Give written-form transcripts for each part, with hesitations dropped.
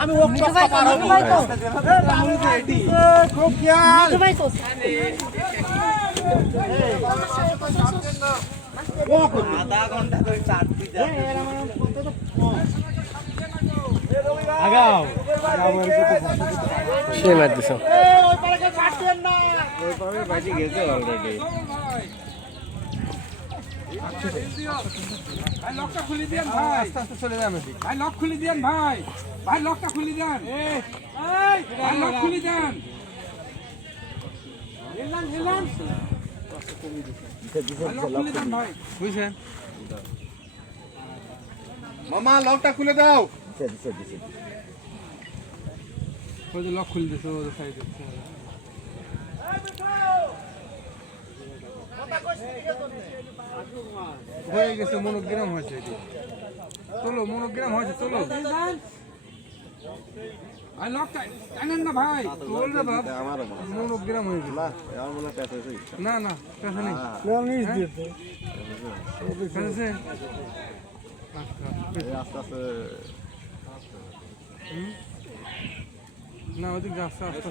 আমি ওক টপকা পার হবো আমি রেডি খুব খেয়াল ভাই তো আধা ঘন্টা ধরে চাট দিতে আগাও সে মার দিছো ওই পারে কাট দেন না ওই পারে বাজি গেছে অলরেডি ভাই লকটা খুলে দেন ভাই আস্তে আস্তে চলে যাবে ভাই লক খুলে দেন ভাই ভাই লকটা খুলে দেন এই ভাই লক খুলে দেন হেলান হেলান লক খুলে দেন ভাই বুঝছেন মামা লকটা খুলে দাও ওই যে লক খুলে দিছে ওই সাইডে হয়ে গেছে মনোগ্রাম হয়েছে এটি চলো মনোগ্রাম হয়েছে চলো আর লকটা জানেন না ভাই তোল রে বাপ মনোগ্রাম হয়ে গেল আমার মনে পেছে না না পেছে নেই নিজ দিতে পেছে আস্তে আস্তে না ওদিক আস্তে আস্তে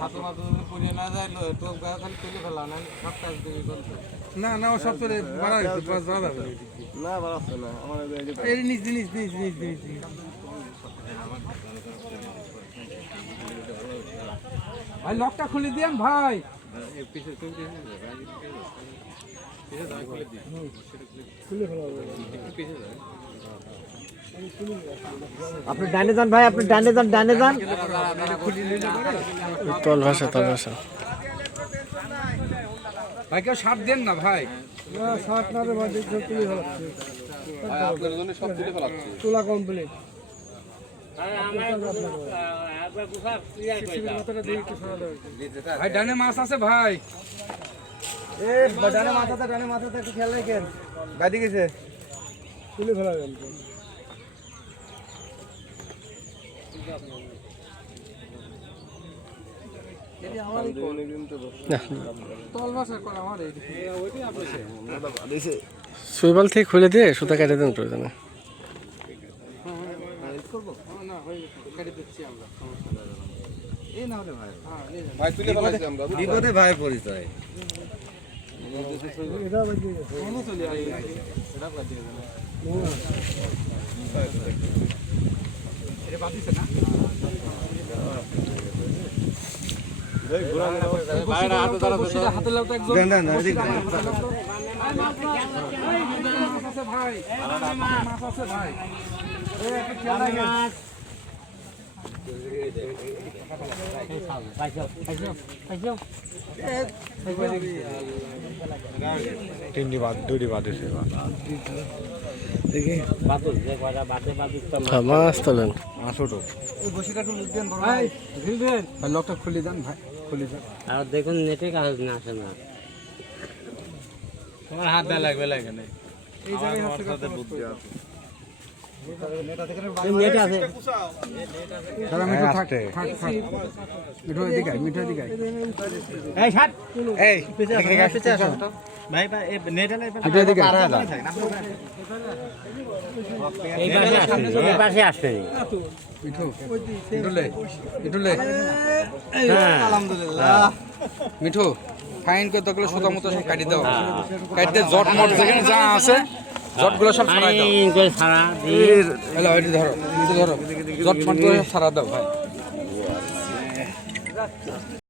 না না ও সব চলে বাড়া গেছে বাস বাড়া যাবে না বাড়াচ্ছে না আমার এই নিচ নিচ নিচ নিচ নিচ ভাই লকটা খুলে দেন ভাই আপনি ডানে যান ভাই, আপনি ডানে যান, ডানে যান। তল ভাষা, তল ভাষা। ভাই কেউ শার্ট দেন না ভাই। শার্ট না রে ভাই, সব তুলে ফেলাচ্ছে আপনার জন্য সব তুলে ফেলাচ্ছে তোলা কমপ্লিট ভাই ডানে মাছ আছে ভাই। এ ডানে মাথাতে একটু খেয়াল রাখেন, গাড়ি গেছে তুলে ফেলাবেন। সুইবাল থেকে খুলে দিয়ে সুতা কেটে দেন প্রয়োজনে। বিপদে ভাই পরিচয় মাছ তোলেন। লকটা খুলে দেন ভাই, খুলে দেন। আর দেখুন নেটে কাজ না আসে না, তোমার হাত দেওয়া লাগবে লাগে না। এই জায়গায় হচ্ছে নেট আছে। দাদা মিঠু থাক থাক থাক, মিঠু এদিকে আয়, মিঠু এদিকে আয়। এই ছাড়, এই পিছে আসো ভাই, এই নেট আলাই মিঠু এদিকে আয়। এই পাশে আসবে। মিঠু মিঠু লে, মিঠু লে। আলহামদুলিল্লাহ। মিঠু ফাইন করে তকলে সোতা মতো সব কাটি দাও, কাটি দিয়ে জট মট যেখানে যা আছে জটগুলো সব ছাড়াই দাও। ফাইন করে ছাড়া দিয়ে হ্যালো এটি ধরো, এটি ধরো, জট মট করে সব ছাড়া দাও ভাই।